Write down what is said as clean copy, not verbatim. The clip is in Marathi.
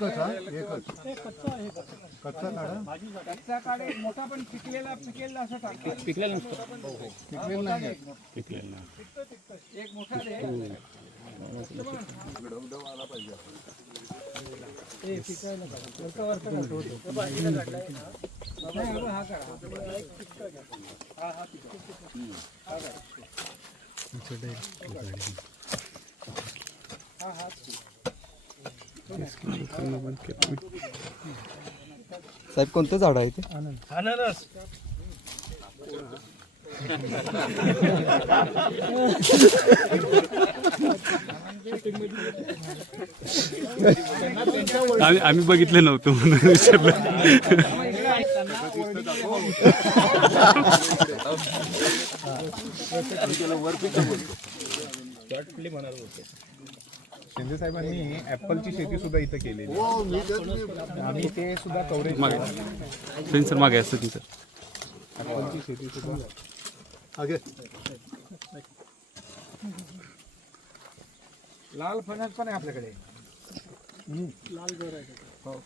एकच हा एकच कच्चा काढा. कच्चा काढ एक मोठा पण पिकलेला असं टाकतो. पिकलेलं नसतं. पिकलेला नाही पिकलेलं नाही. एक मोठा दे. हा करा. साहेब कोणतं झाड आहे ते? अननस. आम्ही बघितलं नव्हतं म्हणून विचारलं. शिंदे साहेबांनी ऍपलची शेती सुद्धा इथं केलेली आणि ते सुद्धा कव्हरेज सेन्सर मागे असतं तिथं. ऍपलची शेती सुद्धा आगे लाल फणस पण आहे आपल्याकडे. लाल घर आहे हो.